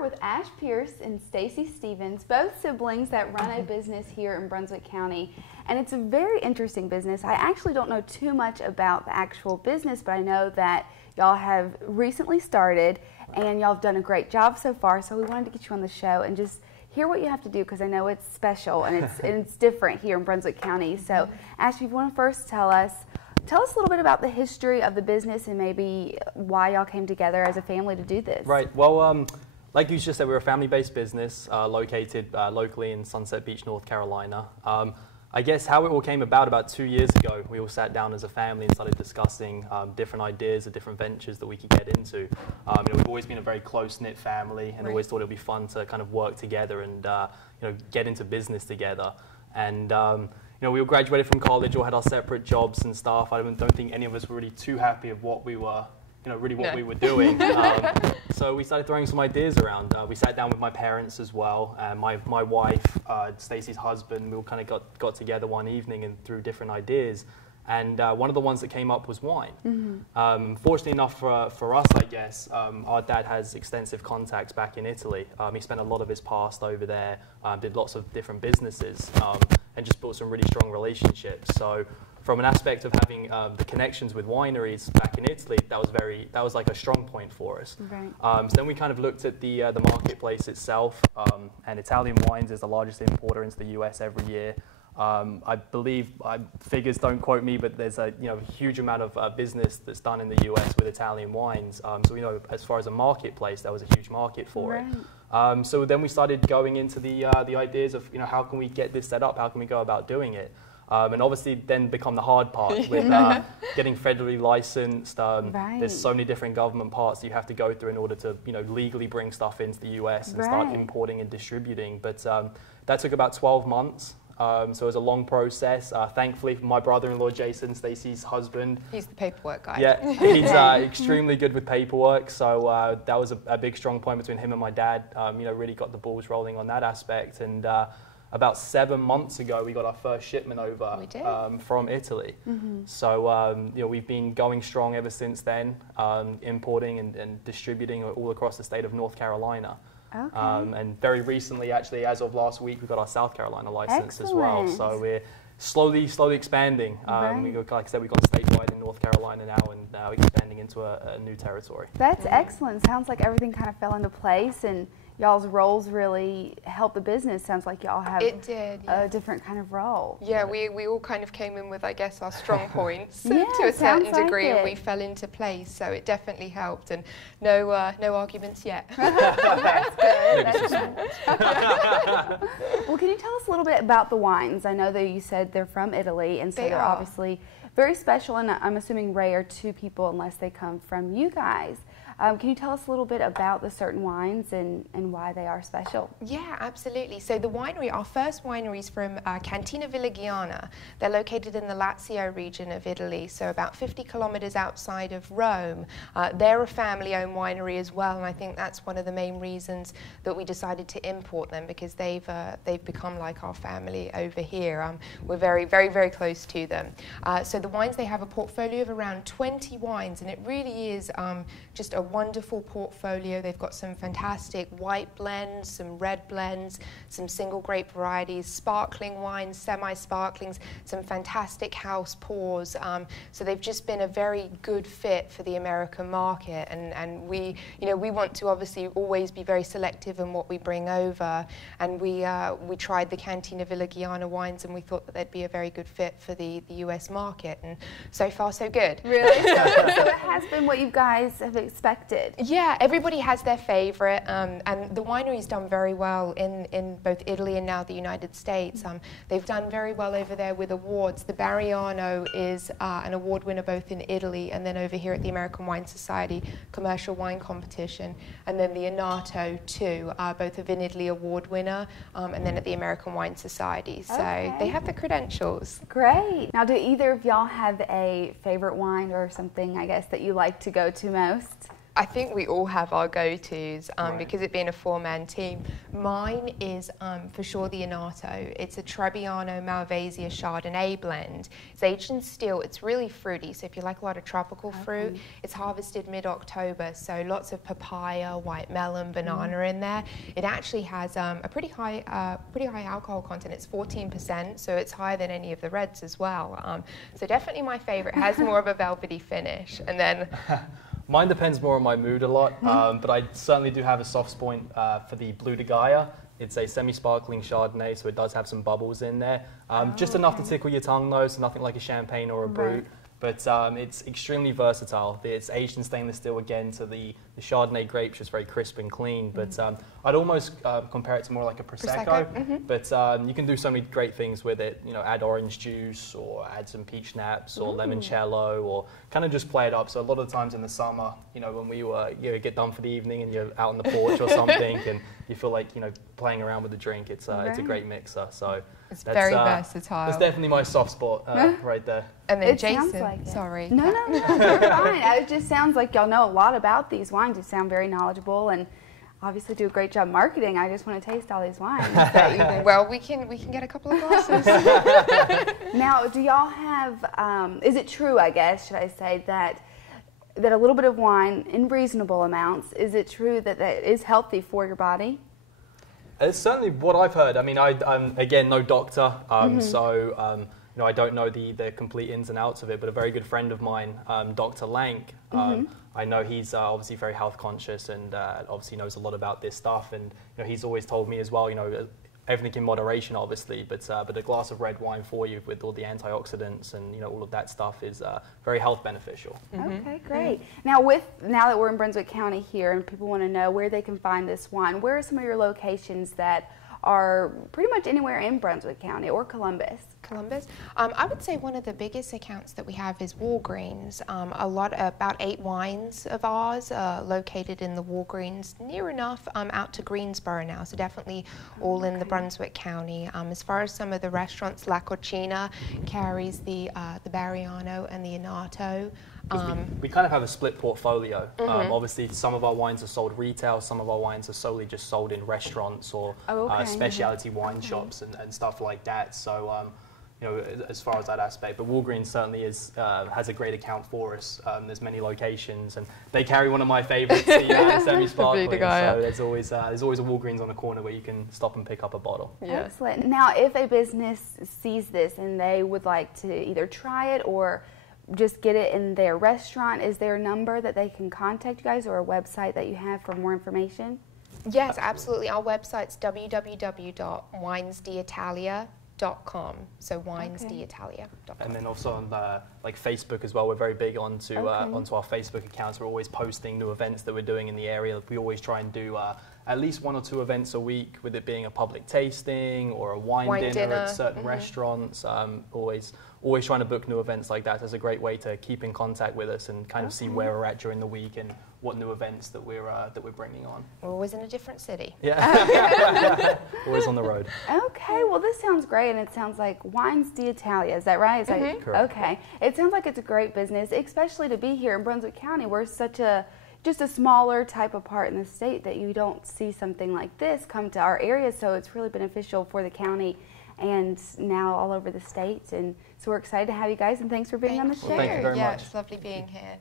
here with Ash Pierce and Stacy Stevens, both siblings that run a business here in Brunswick County. And it's a very interesting business. I actually don't know too much about the actual business, but I know that y'all have recently started and y'all have done a great job so far. So we wanted to get you on the show and just hear what you have to do, because I know it's special and it's different here in Brunswick County. So Ash, if you want to first tell us a little bit about the history of the business and maybe why y'all came together as a family to do this. Right. Well, like you just said, we're a family-based business located locally in Sunset Beach, North Carolina. I guess how it all came about 2 years ago, we all sat down as a family and started discussing different ideas of different ventures that we could get into. We've always been a very close-knit family and always thought it would be fun to kind of work together and get into business together. And we all graduated from college, all had our separate jobs and stuff. I don't think any of us were really too happy of what we were, we were doing. So we started throwing some ideas around. We sat down with my parents as well, and my wife, Stacy's husband. We all kind of got together one evening and threw different ideas. And one of the ones that came up was wine. Fortunately enough for us, I guess, our dad has extensive contacts back in Italy. He spent a lot of his past over there, did lots of different businesses, and just built some really strong relationships. So from an aspect of having the connections with wineries back in Italy, that was like a strong point for us. Right. So then we kind of looked at the marketplace itself, and Italian wines is the largest importer into the US every year. I believe, figures don't quote me, but there's a huge amount of business that's done in the US with Italian wines. So as far as a marketplace, that was a huge market for it. So then we started going into the ideas of how can we get this set up, how can we go about doing it. And obviously then become the hard part with getting federally licensed. There's so many different government parts that you have to go through in order to legally bring stuff into the US and start importing and distributing. But that took about 12 months. So it was a long process. Thankfully, my brother-in-law, Jason, Stacy's husband. He's the paperwork guy. Yeah, he's extremely good with paperwork. So that was a big, strong point between him and my dad. Really got the balls rolling on that aspect. And about 7 months ago, we got our first shipment over from Italy. So we've been going strong ever since then, importing and distributing all across the state of North Carolina. Okay. And very recently, actually, as of last week, we got our South Carolina license as well. So we're slowly expanding. Like I said, we got statewide in North Carolina now, and now expanding into a new territory. That's excellent. Sounds like everything kind of fell into place, and y'all's roles really helped the business. Sounds like y'all have a different kind of role. Yeah, we all kind of came in with, I guess, our strong points to a certain degree, and we fell into place. So it definitely helped, and no arguments yet. That's good. That's good. Well, can you tell us a little bit about the wines? I know that you said they're from Italy, and so they're obviously very special, and I'm assuming rare to people unless they come from you guys. Can you tell us a little bit about the certain wines and why they are special? Yeah, absolutely. So the winery, our first winery is from Cantina Villagiana. They're located in the Lazio region of Italy, so about 50 kilometers outside of Rome. They're a family-owned winery as well, and I think that's one of the main reasons that we decided to import them, because they've become like our family over here. We're very, very, very close to them. So the wines, they have a portfolio of around 20 wines, and it really is just a wonderful portfolio. They've got some fantastic white blends, some red blends, some single grape varieties, sparkling wines, semi-sparklings, some fantastic house pours. So they've just been a very good fit for the American market, and we want to obviously always be very selective in what we bring over, and we tried the Cantina Villagiana wines, and we thought that they'd be a very good fit for the US market, and so far so good. Really? So it has been what you guys have expected. Yeah, everybody has their favorite, and the winery's done very well in both Italy and now the United States. They've done very well over there with awards. The Barriano is an award winner both in Italy and then over here at the American Wine Society commercial wine competition, and then the Anato too, both a Vin Italy award winner and then at the American Wine Society. So they have the credentials. Great. Now, do either of y'all have a favorite wine or something, I guess, that you like to go to most? I think we all have our go-tos Right. because it being a four-man team. Mine is for sure the Inato. It's a Trebbiano Malvasia Chardonnay blend. It's aged in still. It's really fruity, so if you like a lot of tropical fruit, it's harvested mid-October, so lots of papaya, white melon, banana in there. It actually has a pretty high alcohol content. It's 14%, so it's higher than any of the reds as well. So definitely my favorite. It has more of a velvety finish, and then. Mine depends more on my mood a lot, but I certainly do have a soft spot for the Blue de Gaia. It's a semi-sparkling Chardonnay, so it does have some bubbles in there. Just enough to tickle your tongue, though, so nothing like a champagne or a brut. But it's extremely versatile. It's aged in stainless steel again, so the Chardonnay grape is very crisp and clean. But I'd almost compare it to more like a Prosecco. But you can do so many great things with it. You know, add orange juice or add some peach schnapps or limoncello, or kind of just play it up. So a lot of the times in the summer, you know, when we get done for the evening and you're out on the porch or something, and you feel like, you know, playing around with the drink, it's a great mixer. So it's very versatile. It's definitely my soft spot right there. And then It Jason, sounds like it. sorry. No, you're fine. It just sounds like y'all know a lot about these wines. You sound very knowledgeable and obviously do a great job marketing. I just want to taste all these wines. Well, we can get a couple of glasses. Now, do y'all have, is it true, I guess, should I say, that a little bit of wine in reasonable amounts, is it true that is healthy for your body? It's certainly what I've heard. I mean, I'm again no doctor, so you know, I don't know the complete ins and outs of it. But a very good friend of mine, Dr. Lank, I know he's obviously very health conscious and obviously knows a lot about this stuff. And you know, he's always told me as well, you know, everything in moderation, obviously, but a glass of red wine for you with all the antioxidants and, you know, all of that stuff is very health beneficial. Okay, great. Now that we're in Brunswick County here and people want to know where they can find this wine, where are some of your locations that are pretty much anywhere in Brunswick County or Columbus? I would say one of the biggest accounts that we have is Walgreens. About 8 wines of ours are located in the Walgreens, near enough out to Greensboro now, so definitely all in the Brunswick County. As far as some of the restaurants, La Cocina carries the Barriano and the Inato. We kind of have a split portfolio. Obviously, some of our wines are sold retail, some of our wines are solely just sold in restaurants or specialty wine shops and stuff like that. So, you know, as far as that aspect, but Walgreens certainly has a great account for us. There's many locations, and they carry one of my favorites, the semi-sparkling. So there's always a Walgreens on the corner where you can stop and pick up a bottle. Yeah. Excellent. Now, if a business sees this and they would like to either try it or just get it in their restaurant, is there a number that they can contact you guys or a website that you have for more information? Yes, absolutely. Our website's www.winesditalia.com. So winesditalia.com. And then also on like Facebook as well, we're very big onto our Facebook accounts. We're always posting new events that we're doing in the area. We always try and do at least 1 or 2 events a week, with it being a public tasting or a wine dinner at certain restaurants. Always trying to book new events like that. It's a great way to keep in contact with us and kind of see where we're at during the week and what new events that we're bringing on. We're always in a different city. Yeah, always on the road. Okay, well this sounds great, and it sounds like Wines D Italia. Is that right? Correct. Okay, it sounds like it's a great business, especially to be here in Brunswick County. We're such just a smaller type of part in the state that you don't see something like this come to our area. So it's really beneficial for the county and now all over the state. And so we're excited to have you guys, and thanks for being on the show. Well, thank you very much. It's lovely being here.